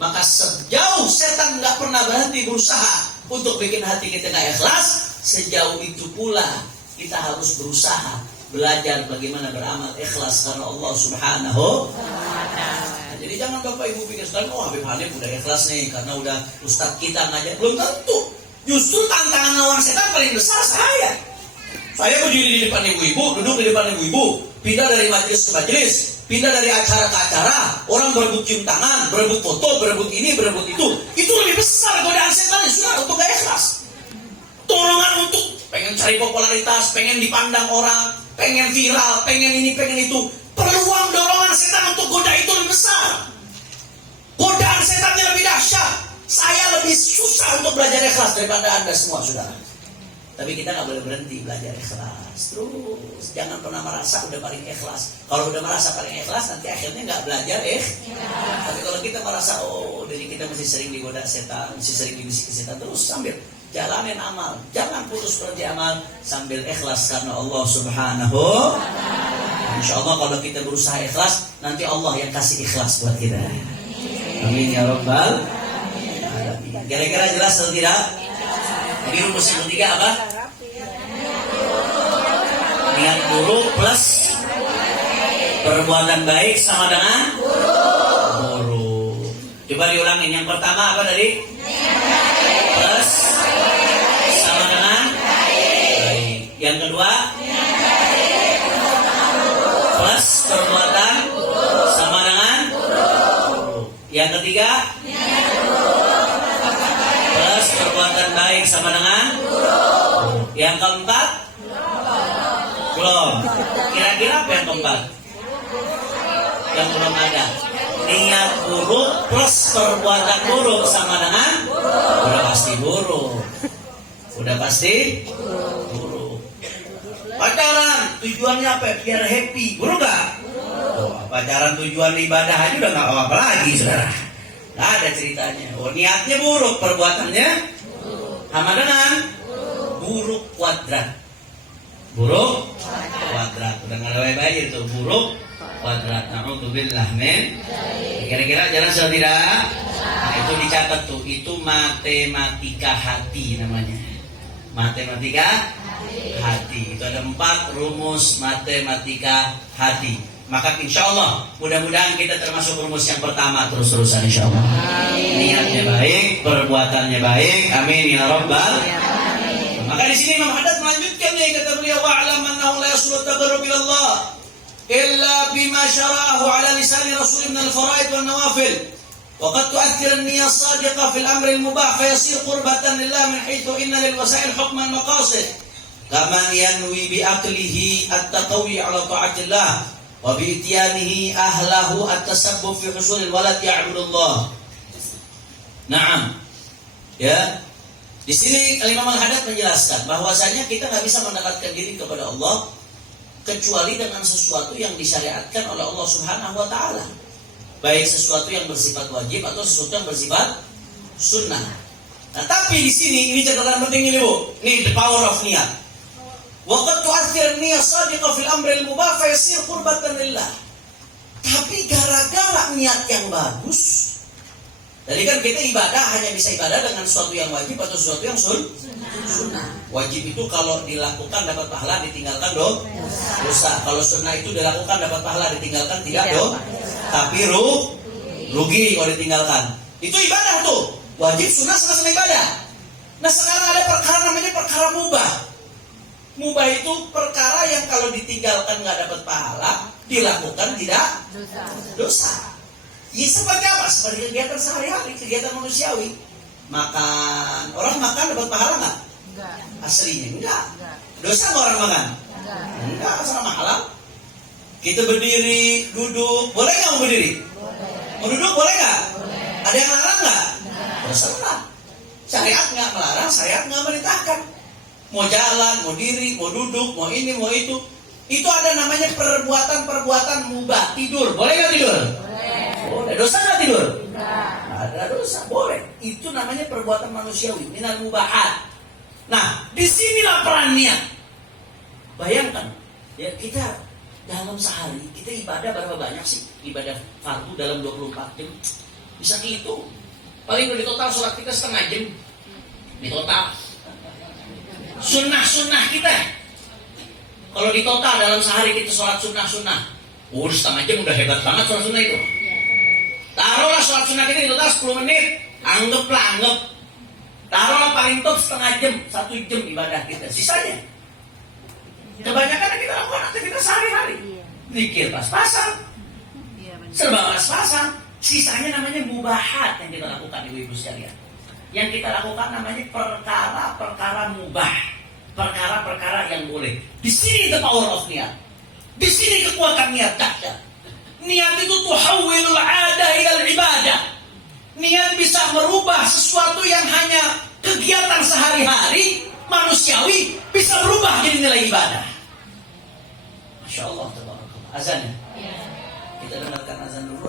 Maka sejauh setan nggak pernah berhenti berusaha untuk bikin hati kita nggak ikhlas, sejauh itu pula kita harus berusaha belajar bagaimana beramal ikhlas karena Allah Subhanahu wa Ta'ala. Jadi jangan Bapak Ibu pikir sekarang, oh Habib Hanif udah ikhlas nih karena udah ustadz kita ngajar. Belum tentu. Justru tantangan lawan setan paling besar saya. Saya berdiri di depan ibu-ibu, duduk di depan ibu-ibu, pindah dari majelis ke majelis, pindah dari acara ke acara, orang berebut cium tangan, berebut foto, berebut ini, berebut itu. Itu lebih besar godaan setan sudah untuk gak ikhlas. Dorongan untuk pengen cari popularitas, pengen dipandang orang, pengen viral, pengen ini, pengen itu. Peluang dorongan setan untuk goda itu lebih besar. Godaan setannya lebih dahsyat. Saya lebih susah untuk belajar ikhlas daripada Anda semua, saudara. Tapi kita nggak boleh berhenti belajar ikhlas. Terus jangan pernah merasa udah paling ikhlas. Kalau udah merasa paling ikhlas, nanti akhirnya nggak belajar Tapi kalau kita merasa oh dari kita masih sering digoda setan, masih sering dibisik setan, terus sambil jalanin amal, jangan putus berhenti amal sambil ikhlas karena Allah Subhanahu. Insya Allah kalau kita berusaha ikhlas, nanti Allah yang kasih ikhlas buat kita. Amin ya Rabbal alamin. Kira-kira jelas atau tidak? Jadi rumus yang ketiga apa? Niat buruk plus perbuatan baik sama dengan buruk. Coba diulangin. Yang pertama apa tadi? Plus sama dengan baik. Yang kedua plus perbuatan sama dengan buruk. Yang ketiga plus perbuatan baik sama dengan buruk. Yang keempat belum. Kira-kira apa yang keempat? Yang belum ada. Niat buruk plus perbuatan buruk sama dengan udah pasti buruk. Udah pasti buruk. Pacaran tujuannya apa? Biar happy. Buruk gak? Pacaran tujuan ibadah aja udah gak apa-apa lagi, saudara. Gak ada ceritanya. Oh, niatnya buruk, perbuatannya sama dengan buruk kuadrat. Buruk kuadrat. Udah gak ada baik itu. Buruk kuadrat. Na'udzubillah min. Kira-kira jalan atau tidak? Nah, itu dicatat tuh. Itu matematika hati namanya. Matematika hati. Itu ada 4 rumus matematika hati. Maka insya Allah mudah-mudahan kita termasuk rumus yang pertama terus-terusan insya Allah. Niatnya baik, perbuatannya baik. Amin ya Rabbal. Maka di sini Imam Haddad melanjutkan nih, kata beliau wa'lam annahu la yasulu taqarrub ila Allah illa bima syara'ahu ala lisan Rasul min al-faraid wan nawafil. Wa qad tu'athir an-niyyah as-sadiqah fil amr al-mubah fa yasir qurbatan lillah min haythu inna lil wasail hukman maqasid. Kama yanwi bi aqlihi at-taqawi ala ta'atillah. Wa bi ityanihi ahlahu at-tasabbub fi husulil walad ya'budullah. Naam. Ya. Di sini Imam Al-Haddad menjelaskan bahwasanya kita enggak bisa mendekatkan diri kepada Allah kecuali dengan sesuatu yang disyariatkan oleh Allah Subhanahu wa Ta'ala. Baik sesuatu yang bersifat wajib atau sesuatu yang bersifat sunnah. Nah, tapi di sini ini catatan penting ini, Bu. Ini the power of niat. Waqad tu'athir niyyah shadiqah fil amri al-mubah fa yasir qurbatan lillah. Tapi gara-gara niat yang bagus. Jadi kan kita ibadah hanya bisa ibadah dengan sesuatu yang wajib atau sesuatu yang sunnah. Wajib itu kalau dilakukan dapat pahala, ditinggalkan dosa. Kalau sunnah itu dilakukan dapat pahala, ditinggalkan tidak tapi rugi kalau ditinggalkan. Itu ibadah tuh. Wajib, sunnah sama-sama ibadah. Nah sekarang ada perkara namanya perkara mubah. Mubah itu perkara yang kalau ditinggalkan nggak dapat pahala, dilakukan tidak dosa. Ya seperti apa? Seperti kegiatan sehari-hari, kegiatan manusiawi. Makan, orang makan dapat pahala nggak? Enggak. Aslinya enggak. Dosa nggak orang makan? Enggak, sama halal. Kita berdiri, duduk, boleh nggak mau berdiri? Boleh. Mau duduk boleh nggak? Ada yang larang nggak? Terserah. Syariat nggak melarang, syariat nggak merintahkan. Mau jalan, mau diri, mau duduk, mau ini, mau itu. Itu ada namanya perbuatan-perbuatan mubah. Tidur, boleh nggak tidur? Boleh. Dosa nggak tidur? Enggak. Ada dosa, boleh. Itu namanya perbuatan manusiawi, minal mubahat. Nah, disinilah peran niat. Bayangkan, ya kita dalam sehari kita ibadah berapa banyak sih? Ibadah fardu dalam 24 jam. Bisa gitu. Paling di total sholat kita setengah jam. Di total. Sunnah kita. Kalau di total dalam sehari kita sholat sunnah. Setengah jam udah hebat banget sholat sunnah itu. Taruhlah sholat sunnah kita di total 10 menit. Anggap. Taruhlah paling top setengah jam, 1 jam ibadah kita. Sisanya. Kebanyakan kita lakukan aktivitas sehari-hari. Zikir pas-pasan. Serba pas-pasan. Sisanya namanya mubahat yang kita lakukan, ibu-ibu sekalian. Yang kita lakukan namanya perkara-perkara mubah. Perkara-perkara yang boleh. Di sini the power of niat. Di sini kekuatan niat dahsyat. Niat itu tuhawwilul 'adah ilal ibadah. Niat bisa merubah sesuatu yang hanya kegiatan sehari-hari manusiawi bisa berubah jadi nilai ibadah. Masya Allah, azan ya? Kita dengarkan azan dulu.